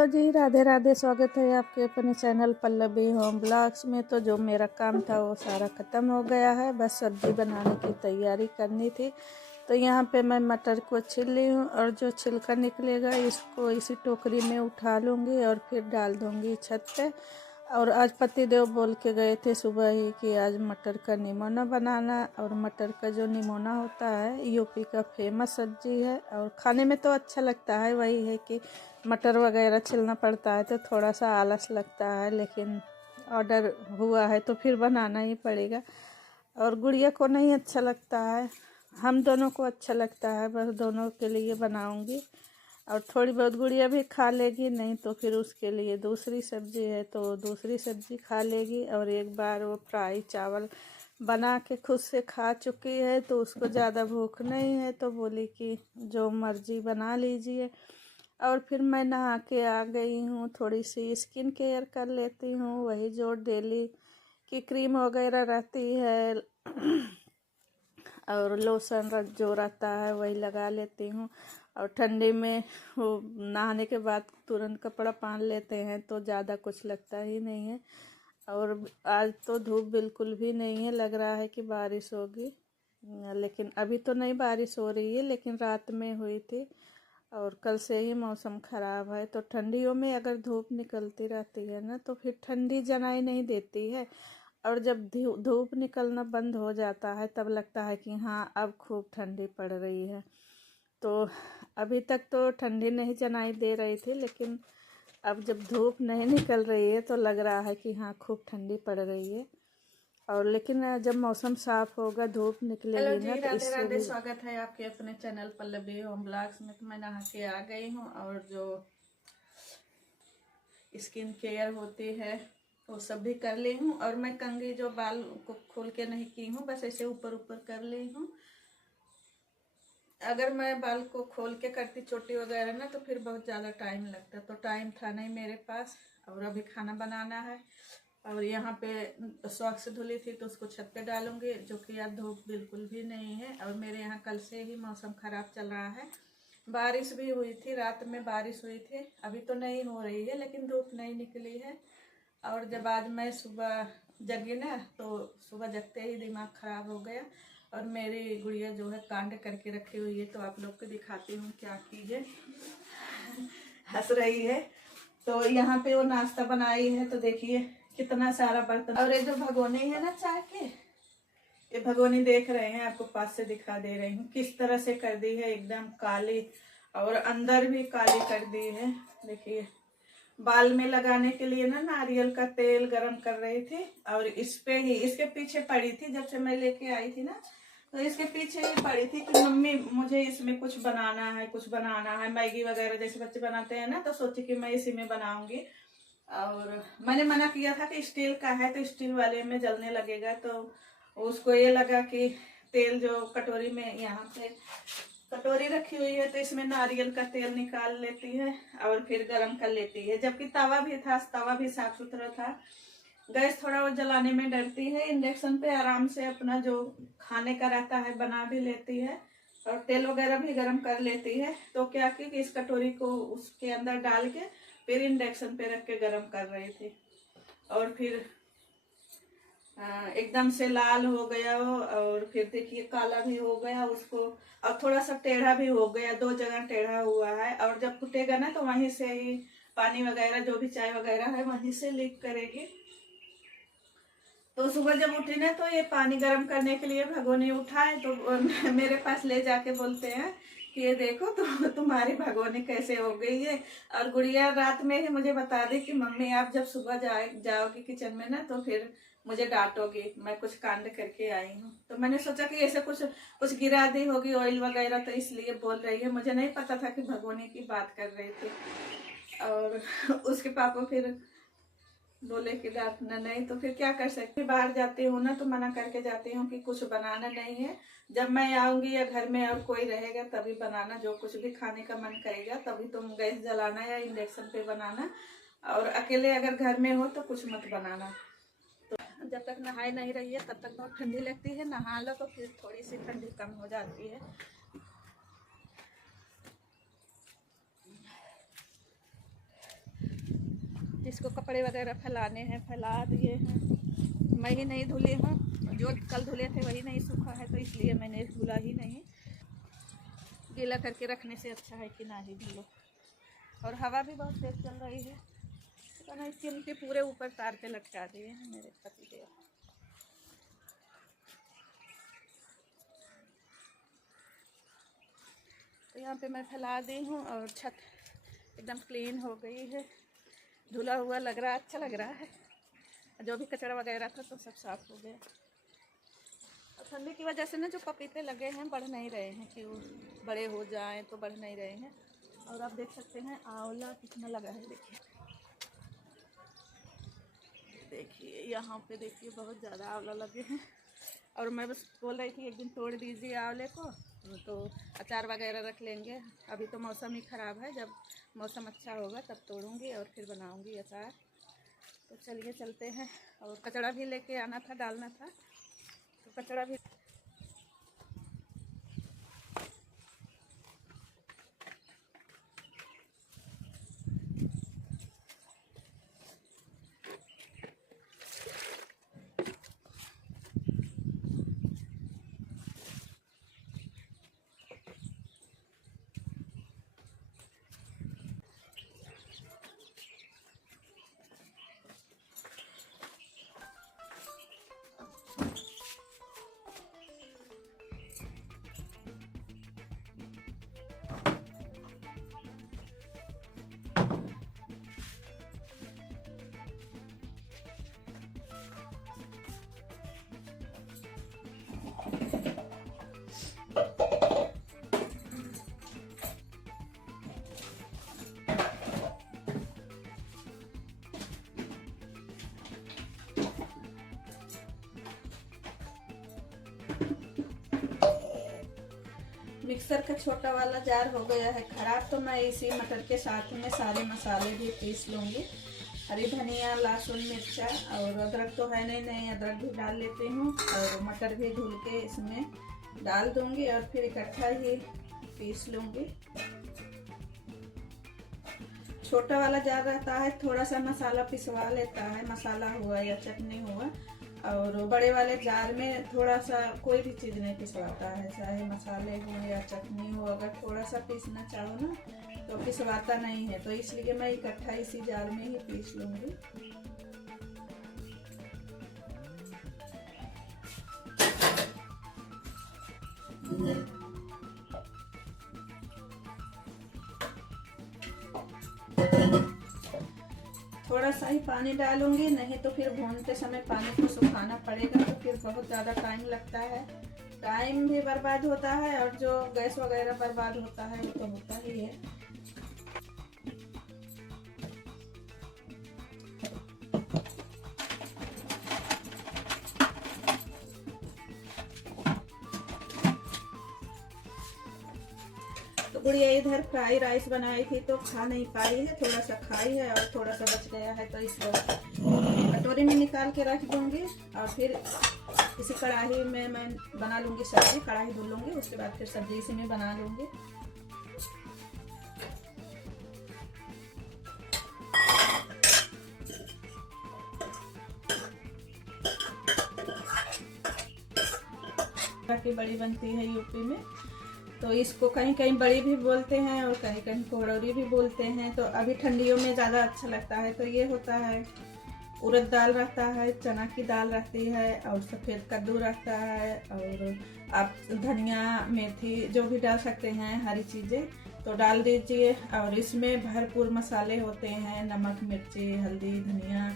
Hello जी, राधे राधे। स्वागत है आपके अपने चैनल पल्लवी होम ब्लॉग्स में। तो जो मेरा काम था वो सारा ख़त्म हो गया है, बस सब्ज़ी बनाने की तैयारी करनी थी। तो यहाँ पे मैं मटर को छील ली हूँ और जो छिलका निकलेगा इसको इसी टोकरी में उठा लूँगी और फिर डाल दूँगी छत पे। और आज पतिदेव बोल के गए थे सुबह ही कि आज मटर का निमोना बनाना। और मटर का जो निमोना होता है यूपी का फेमस सब्जी है और खाने में तो अच्छा लगता है। वही है कि मटर वगैरह छिलना पड़ता है तो थोड़ा सा आलस लगता है, लेकिन ऑर्डर हुआ है तो फिर बनाना ही पड़ेगा। और गुड़िया को नहीं अच्छा लगता है, हम दोनों को अच्छा लगता है, बस दोनों के लिए बनाऊंगी। और थोड़ी बहुत गुड़िया भी खा लेगी, नहीं तो फिर उसके लिए दूसरी सब्जी है तो दूसरी सब्जी खा लेगी। और एक बार वो फ्राई चावल बना के खुद से खा चुकी है तो उसको ज़्यादा भूख नहीं है, तो बोली कि जो मर्जी बना लीजिए। और फिर मैं नहा के आ गई हूँ, थोड़ी सी स्किन केयर कर लेती हूँ, वही जो डेली की क्रीम वगैरह रहती है और लोशन जो रहता है वही लगा लेती हूँ। और ठंडी में वो नहाने के बाद तुरंत कपड़ा पहन लेते हैं तो ज़्यादा कुछ लगता ही नहीं है। और आज तो धूप बिल्कुल भी नहीं है, लग रहा है कि बारिश होगी, लेकिन अभी तो नहीं बारिश हो रही है, लेकिन रात में हुई थी। और कल से ही मौसम ख़राब है, तो ठंडियों में अगर धूप निकलती रहती है ना तो फिर ठंडी जनाई नहीं देती है। और जब धूप निकलना बंद हो जाता है तब लगता है कि हाँ अब खूब ठंडी पड़ रही है। तो अभी तक तो ठंडी नहीं जनाई दे रही थी, लेकिन अब जब धूप नहीं निकल रही है तो लग रहा है कि हाँ खूब ठंडी पड़ रही है। और लेकिन जब मौसम साफ होगा, धूप निकलेगी ना, तो राधे इससे राधे। भी। स्वागत है आपके अपने चैनल पल्लवी होम ब्लॉग्स में। तो मैं नहा के आ गई हूँ और जो स्किन केयर होती है वो सब भी कर ली हूँ। और मैं कंघी जो बाल को खोल के नहीं की हूँ, बस ऐसे ऊपर ऊपर कर ली हूँ। अगर मैं बाल को खोल के करती चोटी वगैरह ना तो फिर बहुत ज़्यादा टाइम लगता, तो टाइम था नहीं मेरे पास। और अभी खाना बनाना है और यहाँ पे सॉक्स धुली थी तो उसको छत पे डालूंगी, जो कि यार धूप बिल्कुल भी नहीं है। और मेरे यहाँ कल से ही मौसम ख़राब चल रहा है, बारिश भी हुई थी, रात में बारिश हुई थी, अभी तो नहीं हो रही है, लेकिन धूप नहीं निकली है। और जब आज मैं सुबह जगी ना तो सुबह जगते ही दिमाग ख़राब हो गया। और मेरी गुड़िया जो है कांड करके रखी हुई है, तो आप लोग को दिखाती हूँ क्या कीजिए। हंस रही है। तो यहाँ पे वो नाश्ता बनाई है, तो देखिए कितना सारा बर्तन। और ये जो भगोनी है ना चाय के, ये भगोनी देख रहे हैं, आपको पास से दिखा दे रही हूँ किस तरह से कर दी है, एकदम काली। और अंदर भी काली कर दी है। देखिए बाल में लगाने के लिए ना नारियल का तेल गरम कर रही थी, और इस पे ही इसके पीछे पड़ी थी, जब से मैं लेके आई थी ना तो इसके पीछे ही पड़ी थी कि मम्मी मुझे इसमें कुछ बनाना है, कुछ बनाना है, मैगी वगैरह जैसे बच्चे बनाते हैं ना, तो सोची कि मैं इसी में बनाऊंगी। और मैंने मना किया था कि स्टील का है तो स्टील वाले में जलने लगेगा, तो उसको ये लगा कि तेल जो कटोरी में यहाँ पे कटोरी रखी हुई है तो इसमें नारियल का तेल निकाल लेती है और फिर गरम कर लेती है। जबकि तवा भी था, तवा भी साफ सुथरा था। गैस थोड़ा वो जलाने में डरती है, इंडक्शन पे आराम से अपना जो खाने का रहता है बना भी लेती है और तेल वगैरह भी गरम कर लेती है। तो क्या कि इस कटोरी को उसके अंदर डाल के फिर इंडक्शन पे रख के गरम कर रही थी। और फिर एकदम से लाल हो गया वो, और फिर देखिए काला भी हो गया उसको, और थोड़ा सा टेढ़ा भी हो गया, दो जगह टेढ़ा हुआ है। और जब फूटेगा ना तो वहीं से ही पानी वगैरह जो भी चाय वगैरह है वहीं से लीक करेगी। तो सुबह जब उठी ना तो ये पानी गर्म करने के लिए भगोनी उठाए तो मेरे पास ले जाके बोलते हैं कि ये देखो तुम्हारी भगोनी कैसे हो गई है। और गुड़िया रात में ही मुझे बता दी कि मम्मी आप जब सुबह जाओगी किचन में ना तो फिर मुझे डांटोगी, मैं कुछ कांड करके आई हूँ। तो मैंने सोचा कि ऐसे कुछ कुछ गिरा दी होगी ऑयल वगैरह, तो इसलिए बोल रही है। मुझे नहीं पता था कि भगोनी की बात कर रही थी। और उसके पापा फिर बोले कि डांटना नहीं, तो फिर क्या कर सकती। बाहर जाती हूँ ना तो मना करके जाती हूँ कि कुछ बनाना नहीं है, जब मैं आऊंगी या घर में और कोई रहेगा तभी बनाना, जो कुछ भी खाने का मन करेगा तभी तुम गैस जलाना या इंडक्शन पे बनाना, और अकेले अगर घर में हो तो कुछ मत बनाना। तो जब तक नहाई नहीं रही है तब तक बहुत ठंडी लगती है, नहा लो तो फिर थोड़ी सी ठंडी कम हो जाती है। जिसको कपड़े वगैरह फैलाने हैं फैला दिए हैं। मैं ही नहीं धुली हूँ, जो कल धुले थे वही नहीं सूखा है, तो इसलिए मैंने धुला ही नहीं। गीला करके रखने से अच्छा है कि ना ही धुलो। और हवा भी बहुत तेज चल रही है, तो ना इसके नीचे पूरे ऊपर तार पे लटका दिए हैं मेरे पतिदेव। तो यहाँ पे मैं फैला दी हूँ और छत एकदम क्लीन हो गई है, धुला हुआ लग रहा है, अच्छा लग रहा है। जो भी कचरा वगैरह था तो सब साफ हो गया। और ठंडी की वजह से ना जो पपीते लगे हैं बढ़ नहीं रहे हैं, कि वो बड़े हो जाएं तो बढ़ नहीं रहे हैं। और आप देख सकते हैं आंवला कितना लगा है, देखिए यहाँ पे देखिए बहुत ज़्यादा आंवला लगे हैं। और मैं बस बोल रही थी एक दिन तोड़ दीजिए आंवले को, तो अचार वगैरह रख लेंगे। अभी तो मौसम ही ख़राब है, जब मौसम अच्छा होगा तब तोड़ूंगी और फिर बनाऊंगी अचार। तो चलिए चलते हैं। और कचड़ा भी लेके आना था, डालना था, तो कचड़ा भी। मिक्सर का छोटा वाला जार हो गया है ख़राब, तो मैं इसी मटर के साथ में सारे मसाले भी पीस लूँगी। हरी धनिया, लहसुन, मिर्चा और अदरक तो है नहीं, अदरक भी डाल लेती हूँ। और मटर भी धुल के इसमें डाल दूँगी और फिर इकट्ठा ही पीस लूँगी। छोटा वाला जार रहता है, थोड़ा सा मसाला पिसवा लेता है, मसाला हुआ या चटनी हुआ। और बड़े वाले जार में थोड़ा सा कोई भी चीज़ नहीं पिसवाता है, चाहे मसाले हो या चटनी हो। अगर थोड़ा सा पीसना चाहो ना तो पिसवाता नहीं है, तो इसलिए मैं इकट्ठा इसी जार में ही पीस लूँगी। थोड़ा सा ही पानी डालूंगी, नहीं तो फिर भूनते समय पानी को सुखाना पड़ेगा, तो फिर बहुत ज़्यादा टाइम लगता है, टाइम भी बर्बाद होता है और जो गैस वगैरह बर्बाद होता है वो तो होता ही है। तो गुड़िया इधर फ्राई राइस बनाई थी तो खा नहीं पाई है, थोड़ा सा खाई है और थोड़ा सा बच गया है, तो इसको कटोरी में निकाल के रख दूंगी। और फिर इसी कढ़ाई में मैं बना लूँगी सब्जी, कढ़ाई धुल लूँगी, उसके बाद फिर सब्जी इसी में बना लूँगी। की बड़ी बनती है यूपी में, तो इसको कहीं कहीं बड़ी भी बोलते हैं और कहीं कहीं कोहरौरी भी बोलते हैं। तो अभी ठंडियों में ज़्यादा अच्छा लगता है। तो ये होता है, उड़द दाल रहता है, चना की दाल रहती है और सफ़ेद कद्दू रहता है, और आप धनिया, मेथी जो भी डाल सकते हैं, हरी चीज़ें तो डाल दीजिए। और इसमें भरपूर मसाले होते हैं, नमक, मिर्ची, हल्दी, धनिया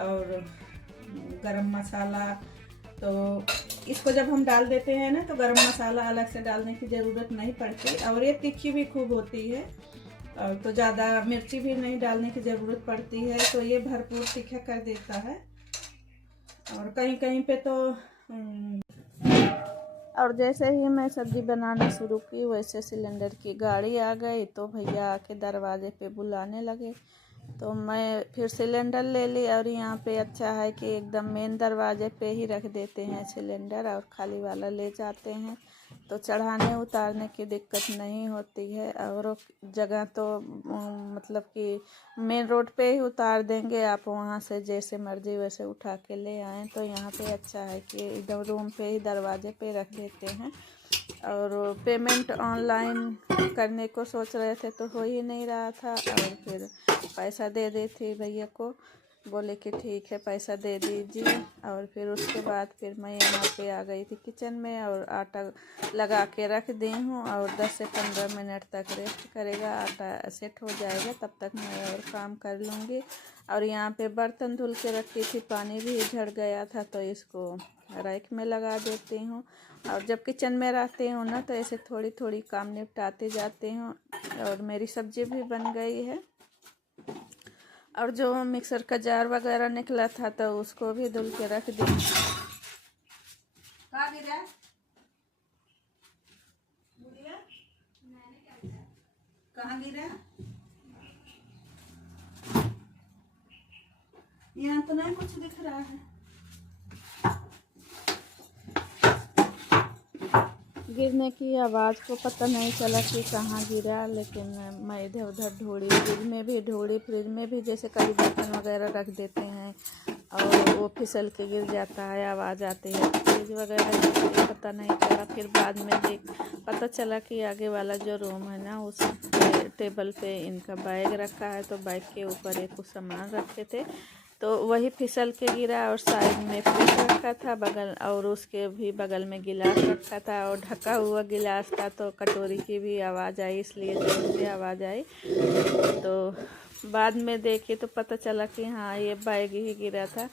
और गरम मसाला। तो इसको जब हम डाल देते हैं ना तो गरम मसाला अलग से डालने की ज़रूरत नहीं पड़ती। और ये तीखी भी खूब होती है, और तो ज़्यादा मिर्ची भी नहीं डालने की ज़रूरत पड़ती है, तो ये भरपूर तीखा कर देता है। और कहीं कहीं पे तो और जैसे ही मैं सब्ज़ी बनाना शुरू की वैसे सिलेंडर की गाड़ी आ गई, तो भैया आके दरवाजे पे बुलाने लगे। तो मैं फिर सिलेंडर ले ली। और यहाँ पे अच्छा है कि एकदम मेन दरवाजे पे ही रख देते हैं सिलेंडर और खाली वाला ले जाते हैं, तो चढ़ाने उतारने की दिक्कत नहीं होती है। और जगह तो मतलब कि मेन रोड पे ही उतार देंगे, आप वहाँ से जैसे मर्जी वैसे उठा के ले आएँ। तो यहाँ पे अच्छा है कि एकदम रूम पे ही दरवाजे पे रख देते हैं। और पेमेंट ऑनलाइन करने को सोच रहे थे तो हो ही नहीं रहा था, और फिर पैसा दे दी थी भैया को, बोले कि ठीक है पैसा दे दीजिए। और फिर उसके बाद फिर मैं यहाँ पे आ गई थी किचन में, और आटा लगा के रख दी हूँ, और 10 से 15 मिनट तक रेस्ट करेगा, आटा सेट हो जाएगा, तब तक मैं और काम कर लूँगी। और यहाँ पे बर्तन धुल के रखी थी, पानी भी झड़ गया था, तो इसको रैक में लगा देती हूँ। और जब किचन में रहती हूँ ना तो ऐसे थोड़ी थोड़ी काम निपटाते जाती हूँ। और मेरी सब्जी भी बन गई है, और जो मिक्सर का जार वगैरह निकला था तो उसको भी धुल के रख दी। कहाँ गिरा? कहाँ गिरा? यहाँ तो नहीं कुछ दिख रहा है। गिरने की आवाज़ को पता नहीं चला कि कहाँ गिरा, लेकिन मैं इधर उधर ढूंढी, फ्रिज में भी जैसे कभी बर्तन वगैरह रख देते हैं और वो फिसल के गिर जाता है, आवाज़ आती है, फ्रिज वगैरह पता नहीं चला। फिर बाद में पता चला कि आगे वाला जो रूम है ना, उस टेबल पे इनका बैग रखा है, तो बैग के ऊपर एक कुछ सामान रखे थे, तो वही फिसल के गिरा। और साइड में फ्रिज रखा था बगल, और उसके भी बगल में गिलास रखा था, और ढका हुआ गिलास था, तो कटोरी की भी आवाज़ आई, इसलिए जोर से आवाज़ आई। तो बाद में देखी तो पता चला कि हाँ ये बैग ही गिरा था।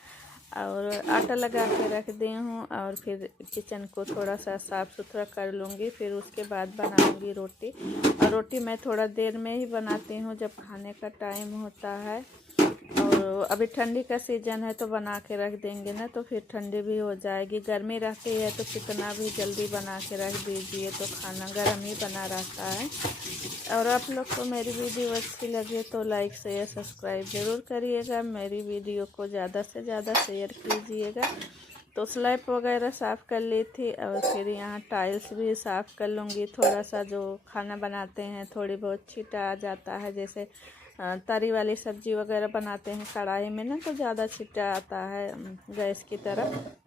और आटा लगा के रख दी हूँ, और फिर किचन को थोड़ा सा साफ़ सुथरा कर लूँगी, फिर उसके बाद बनाऊँगी रोटी। और रोटी मैं थोड़ा देर में ही बनाती हूँ, जब खाने का टाइम होता है। और अभी ठंडी का सीज़न है तो बना के रख देंगे ना तो फिर ठंडी भी हो जाएगी। गर्मी रहती है तो कितना भी जल्दी बना के रख दीजिए तो खाना गर्म ही बना रहता है। और आप लोग को मेरी वीडियो अच्छी लगे तो लाइक शेयर सब्सक्राइब ज़रूर करिएगा। मेरी वीडियो को ज़्यादा से ज़्यादा शेयर कीजिएगा। तो स्लैब वगैरह साफ़ कर ली थी, और फिर यहाँ टाइल्स भी साफ़ कर लूँगी। थोड़ा सा जो खाना बनाते हैं थोड़ी बहुत छींटा आ जाता है, जैसे तरी वाली सब्ज़ी वगैरह बनाते हैं कढ़ाई में ना, तो ज़्यादा छींटा आता है गैस की तरफ।